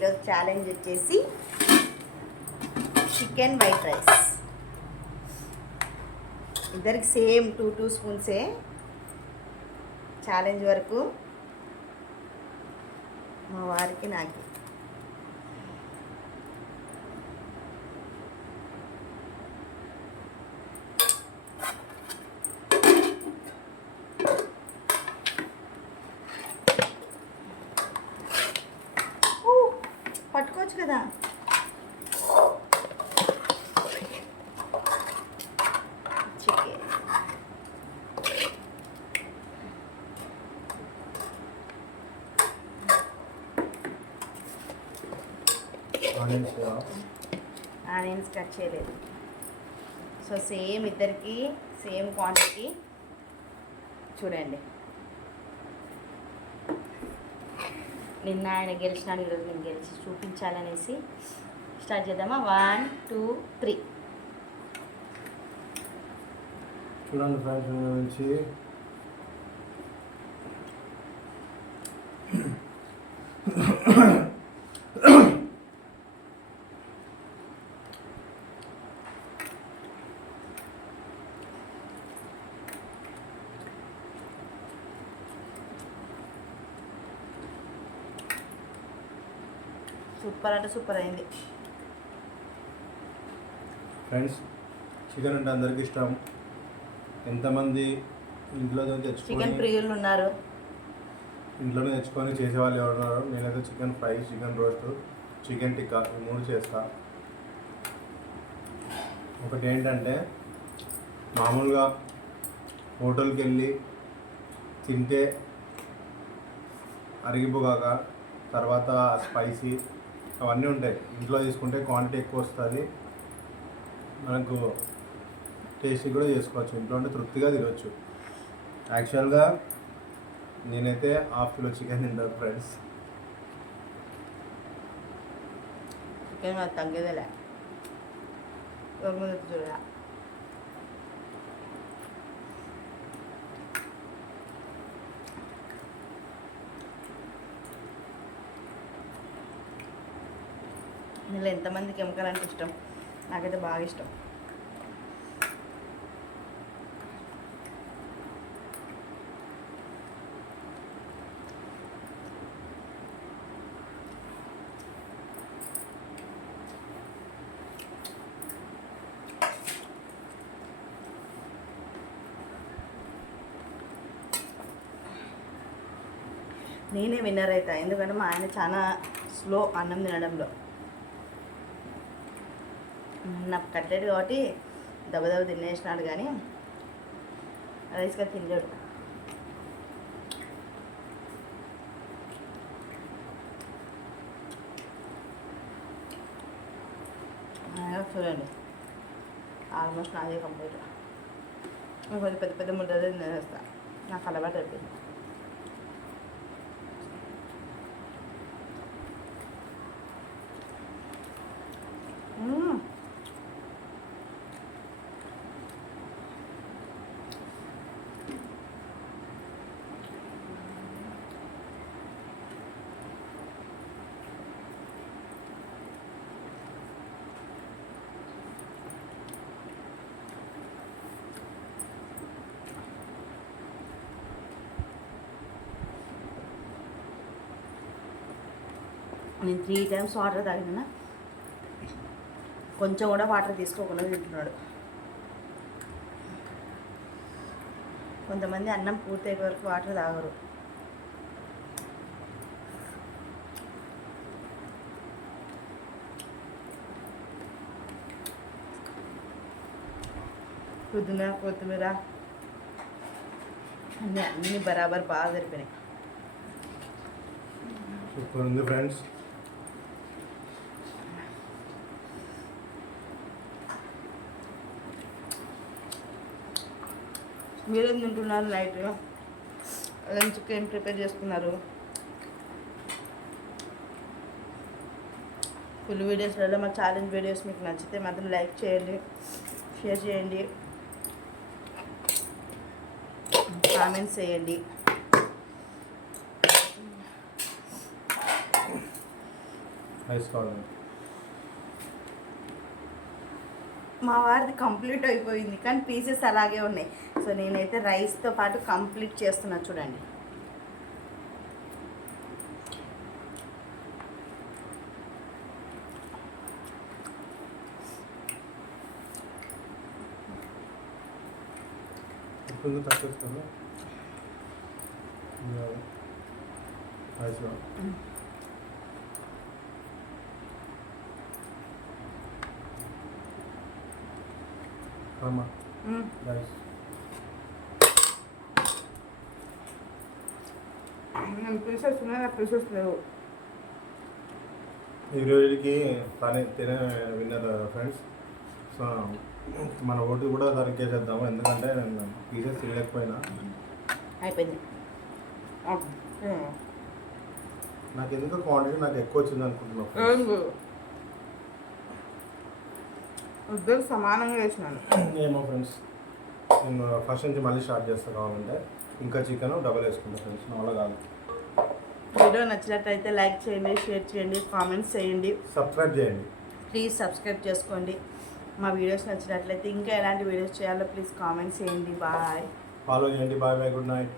ఈరోజు ఛాలెంజ్ వచ్చేసి chicken white rice. ఇద్దరికి సేమ్ 2 స్పూన్సే ఛాలెంజ్ వరకు, మా వారికి నాకు. పట్టుకోవచ్చు కదా. చికెన్ ఆనియన్స్ కట్ చేయలేదు. సో సేమ్ ఇద్దరికి సేమ్ క్వాంటిటీ. చూడండి, నిన్న ఆయన గెలిచినాడు, ఈరోజు నేను గెలిచి చూపించాలనేసి స్టార్ట్ చేద్దామా. 1 2 3. చూడండి ఫ్రెండ్స్, నుంచి సూపర్ అంటే సూపర్ అయింది ఫ్రెండ్స్. చికెన్ అంటే అందరికీ ఇష్టం. ఎంతమంది ఇంట్లో చికెన్ ప్రియులు ఉన్నారు, ఇంట్లోనే తెచ్చుకొని చేసేవాళ్ళు ఎవరున్నారు. నేనైతే chicken fry, chicken roast, chicken tikka ఈ 3 చేస్తా. ఒకటి ఏంటంటే, మామూలుగా హోటల్కి వెళ్ళి తింటే అరిగిపోగాక తర్వాత స్పైసీ అవన్నీ ఉంటాయి. ఇంట్లో తీసుకుంటే క్వాంటిటీ ఎక్కువ వస్తుంది, మనకు టేస్టీ కూడా చేసుకోవచ్చు. ఇంట్లో అంటే తృప్తిగా తినవచ్చు. యాక్చువల్గా నేనైతే ½ కిలో చికెన్ తింటాను ఫ్రెండ్స్. చికెన్ తగ్గేదేలే చూడ. ఇందులో ఎంతమందికి ఎముకలు అంటే ఇష్టం, నాకైతే బాగా ఇష్టం. నేనే విన్నర్ అవుతా, ఎందుకంటే మా ఆయన చాలా స్లో అన్నం తినడంలో. నాకు కట్టలేదు కాబట్టి దెబ్బ తినేసినాడు, కానీ రైస్గా తినలేడు. చూడండి, ఆల్మోస్ట్ నాదే కంప్లీట్. కొంచెం పెద్ద పెద్ద ముద్దలు తినేస్తా, నాకు అలవాటు అయిపోయింది. నేను 3 times వాటర్ తాగినా, కొంచెం కూడా వాటర్ తీసుకోకుండా తింటున్నాడు. కొంతమంది అన్నం పూర్తయ్యే వరకు వాటర్ తాగరు. పుదీనా, కొత్తిమీర అన్నీ బరాబర్ బాగా సరిపోయినాయి. సూపర్ ఉంది ఫ్రెండ్స్. మీరేం తింటున్నారు? నైట్ లంచ్కి ఏం ప్రిపేర్ చేసుకున్నారు? ఫుల్ వీడియోస్లలో మా ఛాలెంజ్ వీడియోస్ మీకు నచ్చితే మాత్రం లైక్ చేయండి, షేర్ చేయండి, కామెంట్స్ చేయండి. రైస్ కావాలి. మా వారిది కంప్లీట్ అయిపోయింది కానీ పీసెస్ అలాగే ఉన్నాయి. సో నేనైతే రైస్తో పాటు కంప్లీట్ చేస్తున్నా చూడండి. ఇప్పుడు తక్కువ రైస్ రైస్ పీసెస్ ఉన్నాయి, పీసెస్ లేవు. ఈ రోజుకి తనే తినే విన్నర్ ఫ్రెండ్స్. సో మన ఓటు కూడా తనకే చేద్దాము, ఎందుకంటే నేను పీసెస్ తినలేకపోయినా. అయిపోయింది. నాకు ఎందుకు క్వాంటిటీ నాకు ఎక్కువ వచ్చింది అనుకుంటున్నాను. ఇద్దరు సమానంగా వేసినాను. ఏమో ఫ్రెండ్స్, నేను ఫస్ట్ నుంచి మళ్ళీ స్టార్ట్ చేస్తా. కావాలంటే ఇంకా చికెన్ డబల్ వేసుకుంటా ఫ్రెండ్స్, నా వల్ల కాదు. వీడియో నచ్చినట్లయితే లైక్ చేయండి, షేర్ చేయండి, కామెంట్స్ చేయండి, సబ్స్క్రైబ్ చేయండి. ప్లీజ్ సబ్స్క్రైబ్ చేసుకోండి. మా వీడియోస్ నచ్చినట్లయితే ఇంకా ఎలాంటి వీడియోస్ చేయాలో ప్లీజ్ కామెంట్స్ చేయండి. బాయ్. ఫాలో చేయండి. Bye bye, good night.